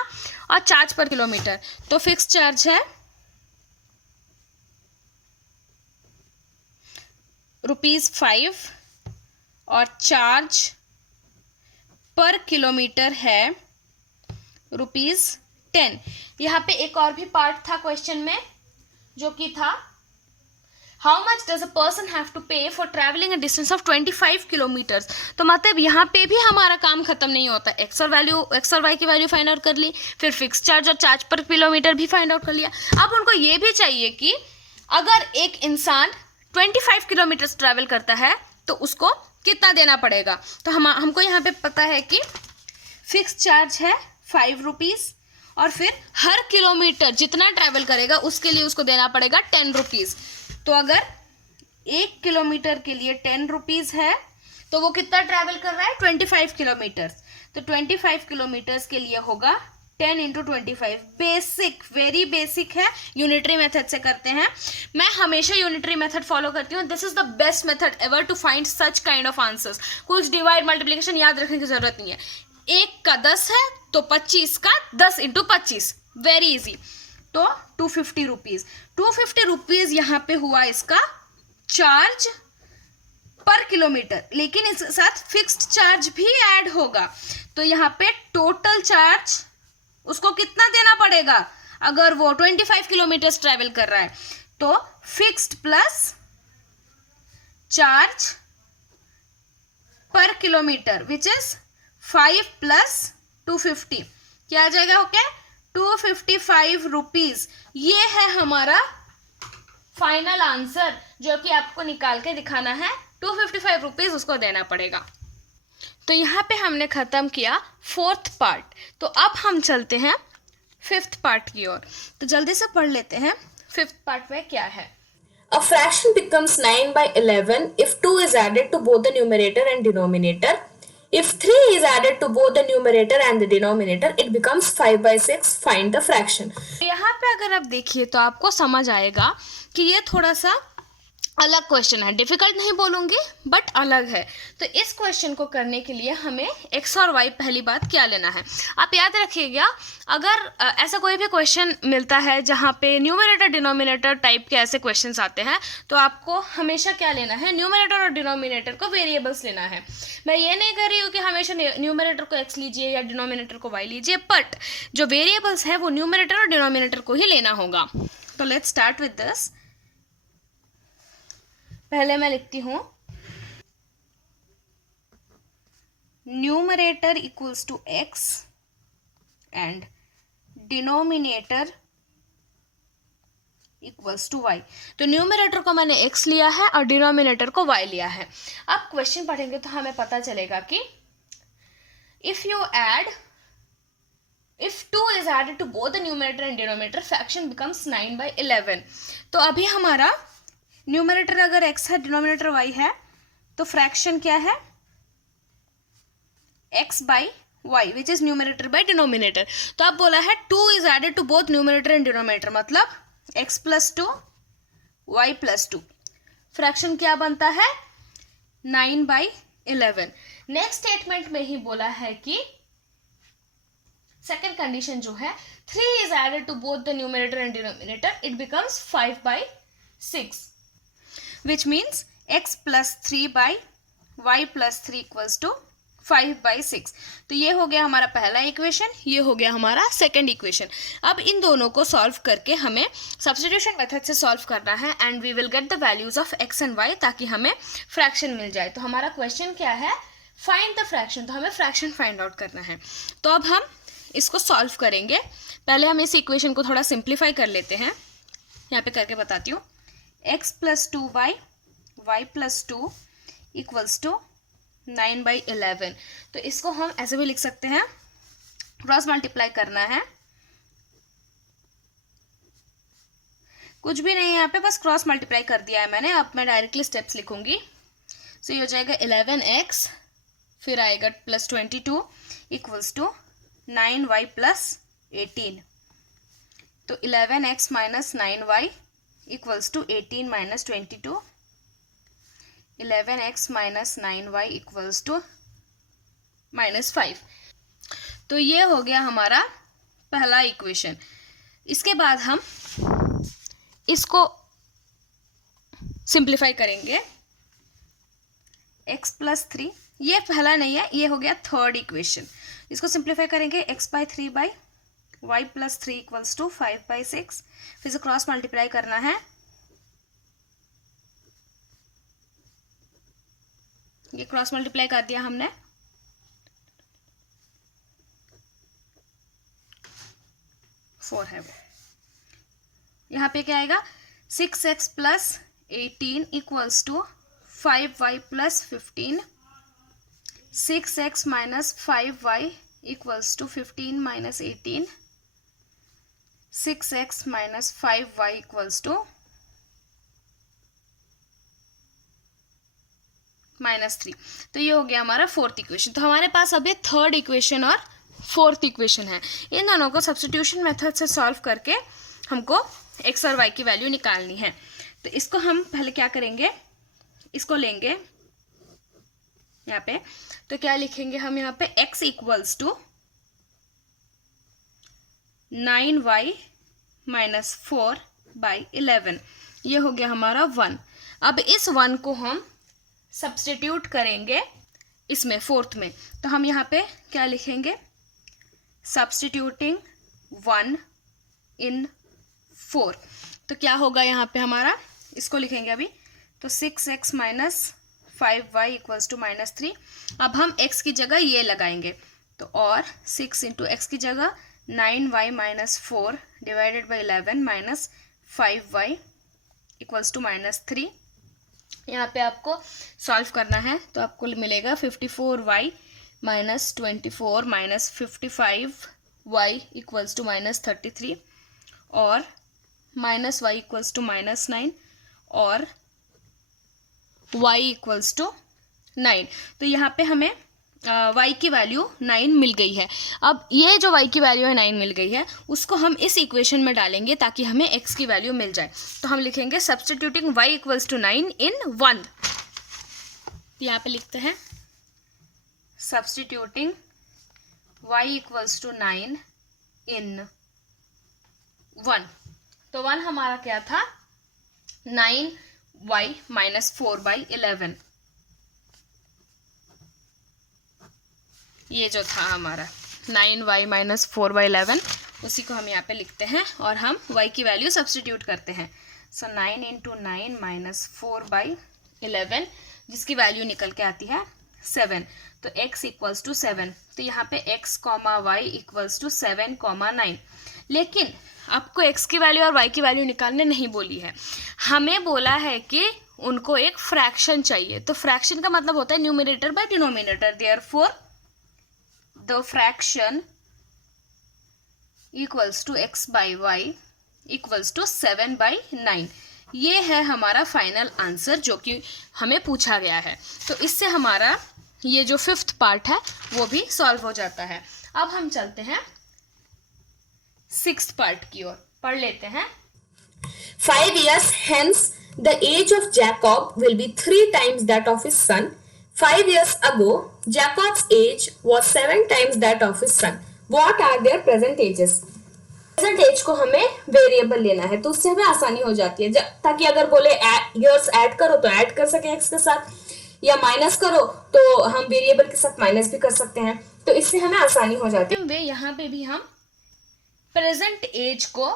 और चार्ज पर किलोमीटर। तो फिक्स चार्ज है ₹5 और चार्ज पर किलोमीटर है ₹10। यहाँ पे एक और भी पार्ट था क्वेश्चन में जो कि था how much does a person have to pay for travelling a distance of 25 kilometres. तो मतलब यहाँ पे भी हमारा काम खत्म नहीं होता, एक्स और वाई की वैल्यू फाइंड आउट कर ली, फिर फिक्स चार्ज और चार्ज पर किलोमीटर भी फाइंड आउट कर लिया। अब उनको ये भी चाहिए कि अगर एक इंसान 25 किलोमीटर ट्रैवल करता है तो उसको कितना देना पड़ेगा। तो हमको यहाँ पे पता है कि फिक्स चार्ज है ₹5 और फिर हर किलोमीटर जितना ट्रैवल करेगा उसके लिए उसको देना पड़ेगा ₹10। तो अगर 1 किलोमीटर के लिए ₹10 है तो वो कितना ट्रैवल कर रहा है, 25 किलोमीटर। तो 25 किलोमीटर्स के लिए होगा 10 इंटू 25। बेसिक, वेरी बेसिक है, यूनिटरी मेथड से करते हैं। मैं हमेशा यूनिटरी मेथड फॉलो करती हूँ। This is the best method ever to find such kind of answers. कुछ डिवाइड मल्टीप्लिकेशन याद रखने की जरूरत नहीं है। 1 का 10 है तो 25 का 10 इंटू 25, वेरी इजी। तो ₹250, ₹250 यहाँ पे हुआ इसका चार्ज पर किलोमीटर, लेकिन इस साथ फिक्स्ड चार्ज भी ऐड होगा। तो यहाँ पे टोटल चार्ज उसको कितना देना पड़ेगा, अगर वो 25 किलोमीटर ट्रैवल कर रहा है तो fixed plus charge per kilometre which is 5 plus 250, क्या आ जाएगा, ओके, ₹255। ये है हमारा फाइनल आंसर जो कि आपको निकाल के दिखाना है। ₹255 उसको देना पड़ेगा। तो यहाँ पे हमने ख़त्म किया 4th पार्ट। तो अब हम चलते हैं 5th पार्ट की ओर। तो जल्दी से पढ़ लेते हैं 5th पार्ट में क्या है। A fraction becomes 9/11 if 2 is added to both the numerator and denominator. If 3 is added to both the numerator and the denominator, it becomes 5/6. Find the fraction. यहाँ पे अगर आप देखिए तो आपको समझ आएगा कि ये थोड़ा सा अलग क्वेश्चन है। डिफिकल्ट नहीं बोलूँगी बट अलग है। तो इस क्वेश्चन को करने के लिए हमें एक्स और वाई पहली बात क्या लेना है, आप याद रखिएगा। अगर ऐसा कोई भी क्वेश्चन मिलता है जहाँ पे न्यूमरेटर डिनोमिनेटर टाइप के ऐसे क्वेश्चंस आते हैं तो आपको हमेशा क्या लेना है, न्यूमरेटर और डिनोमिनेटर को वेरिएबल्स लेना है। मैं ये नहीं कर रही हूँ कि हमेशा न्यूमरेटर को एक्स लीजिए या डिनोमिनेटर को वाई लीजिए, बट जो वेरिएबल्स है वो न्यूमरेटर और डिनोमिनेटर को ही लेना होगा। तो लेट्स स्टार्ट विद दिस। पहले मैं लिखती हूँ numerator equals to x and denominator equals to y. तो न्यूमरेटर को मैंने एक्स लिया है और डिनोमिनेटर को वाई लिया है। अब क्वेश्चन पढ़ेंगे तो हमें पता चलेगा कि if 2 is added to both the numerator and denominator, fraction becomes 9/11। तो अभी हमारा न्यूमरेटर अगर x है, डिनोमिनेटर y है, तो फ्रैक्शन क्या है, x/11 y which is numerator by denominator. तो अब बोला है 2 is added to both numerator and denominator, मतलब x plus 2 y plus 2। Fraction क्या बनता है 9/11। नेक्स्ट स्टेटमेंट में ही बोला है कि सेकेंड कंडीशन जो है 3 is added to both the numerator and denominator, it becomes 5/6 which means x plus 3/y plus 3 equals to 5/6। तो ये हो गया हमारा पहला इक्वेशन, ये हो गया हमारा सेकंड इक्वेशन। अब इन दोनों को सॉल्व करके हमें सब्स्टिट्यूशन मेथड से सॉल्व करना है and we will get the values of x and y ताकि हमें फ्रैक्शन मिल जाए। तो हमारा क्वेश्चन क्या है, फाइंड द फ्रैक्शन। तो हमें फ्रैक्शन फाइंड आउट करना है। तो अब हम इसको सॉल्व करेंगे। पहले हम इस इक्वेशन को थोड़ा सिंप्लीफाई कर लेते हैं, यहाँ पे करके बताती हूँ। x plus 2y y plus 2 equals to 9/11। तो इसको हम ऐसे भी लिख सकते हैं, क्रॉस मल्टीप्लाई करना है, कुछ भी नहीं है यहाँ पे, बस क्रॉस मल्टीप्लाई कर दिया है मैंने। अब मैं डायरेक्टली स्टेप्स लिखूंगी। सो ये हो जाएगा 11x, फिर आएगा plus 22 equals to 9y plus 18। तो 11x minus 9y equals to 18 minus 22। 11x minus 9y equals to -5। तो ये हो गया हमारा पहला इक्वेशन। इसके बाद हम इसको सिंप्लीफाई करेंगे। x प्लस 3, ये पहला नहीं है, ये हो गया थर्ड इक्वेशन। इसको सिंप्लीफाई करेंगे x/3/y प्लस 3 इक्वल्स टू 5/6। फिर से क्रॉस मल्टीप्लाई करना है, ये क्रॉस मल्टीप्लाई कर दिया हमने। फोर है वो, यहाँ पे क्या आएगा 6x plus 18 equals to 5y plus 15। 6x minus 5y equals to 15 minus 18। 6x minus 5y equals to -3। तो ये हो गया हमारा फोर्थ इक्वेशन। तो हमारे पास अभी थर्ड इक्वेशन और फोर्थ इक्वेशन है। इन दोनों को सब्स्टिट्यूशन मेथड से सॉल्व करके हमको x और y की वैल्यू निकालनी है। तो इसको हम पहले क्या करेंगे, इसको लेंगे यहाँ पे। तो क्या लिखेंगे हम यहाँ पे, x equals to 9y minus 4/11। ये हो गया हमारा 1। अब इस 1 को हम सब्स्टिट्यूट करेंगे इसमें फोर्थ में। तो हम यहाँ पे क्या लिखेंगे, सब्स्टिट्यूटिंग 1 इन 4। तो क्या होगा यहाँ पे हमारा, इसको लिखेंगे अभी। तो 6x minus 5y equals to -3। अब हम x की जगह ये लगाएंगे, तो और 6 इंटू एक्स की जगह 9y minus 4 divided by 11 minus 5y equals to -3। यहाँ पे आपको सॉल्व करना है, तो आपको मिलेगा 54y minus 24 minus 55y equals to -33 और माइनस y इक्वल्स टू -9 और y इक्वल्स टू 9। तो यहाँ पे हमें y की वैल्यू 9 मिल गई है। अब ये जो y की वैल्यू है 9 मिल गई है, उसको हम इस इक्वेशन में डालेंगे ताकि हमें x की वैल्यू मिल जाए। तो हम लिखेंगे सब्स्टिट्यूटिंग y इक्वल्स टू 9 इन 1। यहाँ पे लिखते हैं सब्स्टिट्यूटिंग y इक्वल्स टू 9 इन 1। तो 1 हमारा क्या था, 9y माइनस 4/11। ये जो था हमारा 9y माइनस 4/11, उसी को हम यहाँ पे लिखते हैं और हम y की वैल्यू सब्स्टिट्यूट करते हैं। सो 9 इंटू 9 माइनस 4/11, जिसकी वैल्यू निकल के आती है 7। तो x इक्वल्स टू 7। तो यहाँ पे x, y इक्वल्स टू 7, 9। लेकिन आपको x की वैल्यू और y की वैल्यू निकालने नहीं बोली है, हमें बोला है कि उनको एक फ्रैक्शन चाहिए। तो फ्रैक्शन का मतलब होता है numerator by denominator. Therefore the fraction equals to x by y equals to 7/9। ये है हमारा फाइनल आंसर जो कि हमें पूछा गया है। तो इससे हमारा ये जो फिफ्थ पार्ट है वो भी सॉल्व हो जाता है। अब हम चलते हैं सिक्स्थ पार्ट की ओर, पढ़ लेते हैं। 5 years hence, the age of Jacob will be 3 times that of his son. 5 years ago, Jacob's age was 7 times that of his son. What are their present ages? Present age को हमें variable लेना है, तो उससे हमें आसानी हो जाती है, ताकि अगर बोले ईयर्स ऐड करो तो ऐड कर सके एक्स के साथ, या माइनस करो तो हम वेरिएबल के साथ माइनस भी कर सकते हैं, तो इससे हमें आसानी हो जाती है। वे यहाँ पे भी हम प्रेजेंट एज को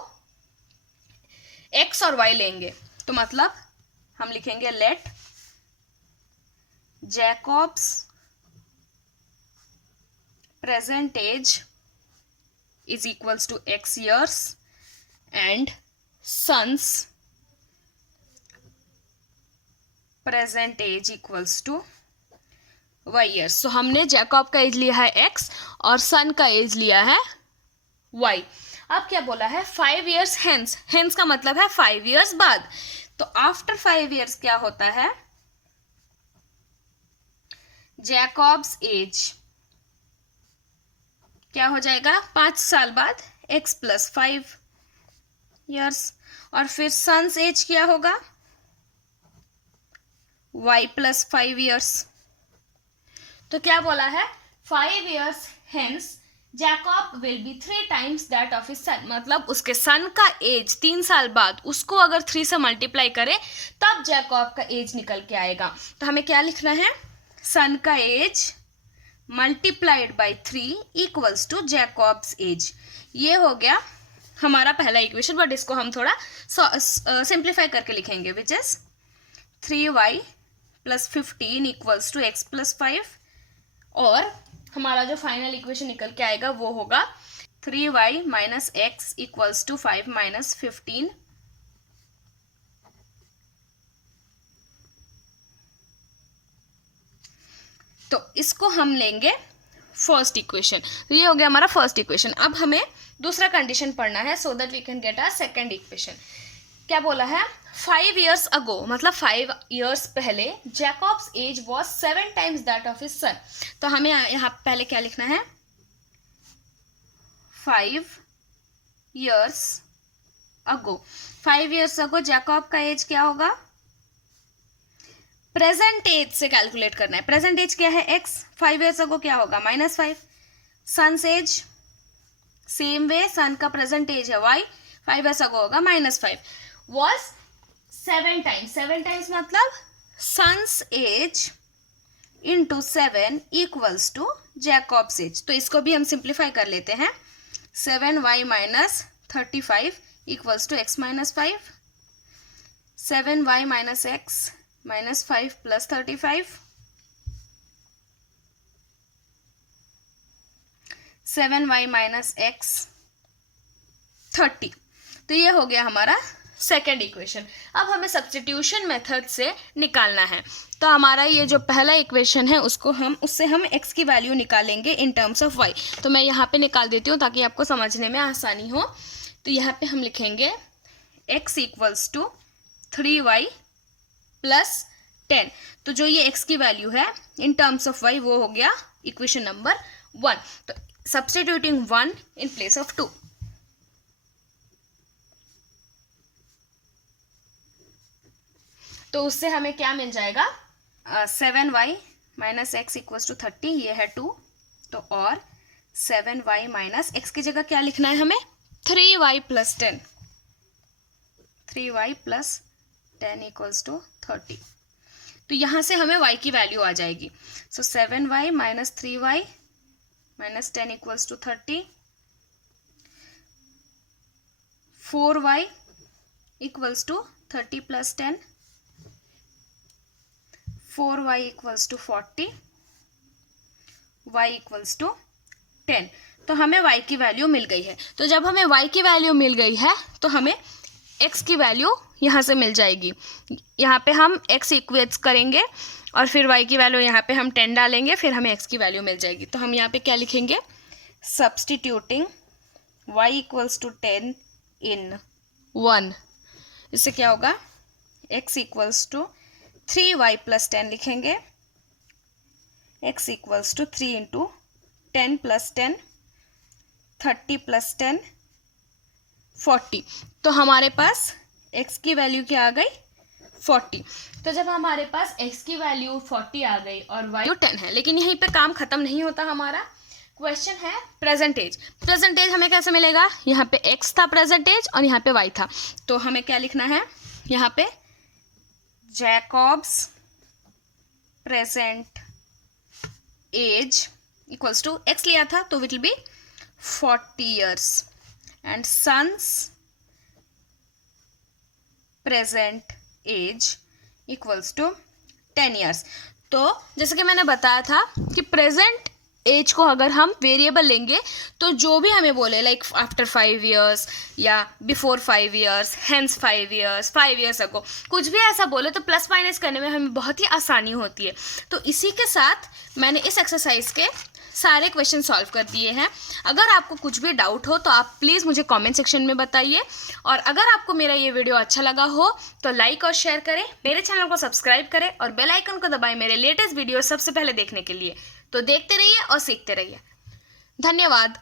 एक्स और वाई लेंगे, तो मतलब हम लिखेंगे let Jacob's present age is equals to x years and son's present age equals to y years। so हमने जैकॉब का एज लिया है x और सन का एज लिया है y। अब क्या बोला है 5 years hence, hence का मतलब है 5 years बाद, तो आफ्टर 5 years क्या होता है जैकॉब्स एज क्या हो जाएगा 5 साल बाद x प्लस 5 ईयर्स, और फिर सन्स एज क्या होगा y प्लस 5 ईयर्स। तो क्या बोला है 5 years hence Jakob will be 3 times that of his सन, मतलब उसके सन का एज 3 साल बाद उसको अगर 3 से मल्टीप्लाई करें तब जैकॉब का एज निकल के आएगा। तो हमें क्या लिखना है सन का age multiplied by 3 equals to Jacob's age. ये हो गया हमारा पहला इक्वेशन, बट इसको हम थोड़ा सिंप्लीफाई करके लिखेंगे, which is 3y plus 15 equals to x plus 5, और हमारा जो फाइनल इक्वेशन निकल के आएगा वो होगा 3y minus x equals to 5 minus 15। तो इसको हम लेंगे फर्स्ट इक्वेशन, तो ये हो गया हमारा फर्स्ट इक्वेशन। अब हमें दूसरा कंडीशन पढ़ना है so that we can get a second equation. क्या बोला है 5 years अगो, मतलब 5 years पहले Jacob's age was 7 times that of his son. तो हमें यहाँ पहले क्या लिखना है 5 years ago, 5 years ago Jacob का एज क्या होगा प्रेजेंट एज से कैलकुलेट करना है। प्रेजेंट एज क्या है x, 5 years अगो क्या होगा -5, son's age same way, son का प्रेजेंट एज है y, 5 years अगो होगा -5, वॉज 7 times, 7 times मतलब son's age into 7 equals to Jacob's age. तो इसको भी हम सिंप्लीफाई कर लेते हैं, 7y minus 35 equals to x minus 5, 7y minus x minus 5 plus 35, 7y minus x 30। तो ये हो गया हमारा सेकेंड इक्वेशन। अब हमें सब्स्टिट्यूशन मेथड से निकालना है, तो हमारा ये जो पहला इक्वेशन है उससे हम x की वैल्यू निकालेंगे इन टर्म्स ऑफ y। तो मैं यहाँ पे निकाल देती हूँ ताकि आपको समझने में आसानी हो। तो यहाँ पे हम लिखेंगे x equals to 3y plus 10। तो जो ये x की वैल्यू है इन टर्म्स ऑफ y वो हो गया इक्वेशन नंबर 1। तो सब्स्टिट्यूटिंग 1 इन प्लेस ऑफ 2, तो उससे हमें क्या मिल जाएगा 7y minus x equals to 30, ये है 2, तो और 7y माइनस एक्स की जगह क्या लिखना है हमें 3y plus 10, 3y plus 10 equals to 30। तो यहाँ से हमें y की वैल्यू आ जाएगी। So 7y minus 3y minus 10 equals to 30, 4y equals to 30 plus 10, 4y equals to 40, y equals to 10। तो हमें y की वैल्यू मिल गई है। तो जब हमें y की वैल्यू मिल गई है तो हमें x की वैल्यू यहाँ से मिल जाएगी। यहाँ पे हम x इक्वेट्स करेंगे और फिर y की वैल्यू यहाँ पे हम 10 डालेंगे, फिर हमें x की वैल्यू मिल जाएगी। तो हम यहाँ पे क्या लिखेंगे सब्स्टिट्यूटिंग y इक्वल्स टू 10 इन 1, इससे क्या होगा x equals to 3y plus 10 लिखेंगे, x इक्वल्स टू 3 इंटू 10 + 10 30 + 10 40। तो हमारे पास x की वैल्यू क्या आ गई 40। तो जब हमारे पास x की वैल्यू 40 आ गई और y 10 है, लेकिन यहीं पे काम खत्म नहीं होता हमारा। क्वेश्चन है प्रेजेंटेज। प्रेजेंटेज हमें कैसे मिलेगा, यहाँ पे x था प्रेजेंटेज और यहाँ पे y था, तो हमें क्या लिखना है, यहाँ पे Jacob's present age equals to x लिया था तो it will be 40 years and son's present age equals to 10 years। तो जैसे कि मैंने बताया था कि प्रेजेंट एज को अगर हम वेरिएबल लेंगे तो जो भी हमें बोले लाइक आफ्टर 5 years या before 5 years, hence 5 years, 5 years अगो, कुछ भी ऐसा बोले तो प्लस माइनस करने में हमें बहुत ही आसानी होती है। तो इसी के साथ मैंने इस एक्सरसाइज के सारे क्वेश्चन सॉल्व कर दिए हैं। अगर आपको कुछ भी डाउट हो तो आप प्लीज़ मुझे कमेंट सेक्शन में बताइए, और अगर आपको मेरा ये वीडियो अच्छा लगा हो तो लाइक और शेयर करें, मेरे चैनल को सब्सक्राइब करें और बेल आइकन को दबाएं मेरे लेटेस्ट वीडियो सबसे पहले देखने के लिए। तो देखते रहिए और सीखते रहिए। धन्यवाद।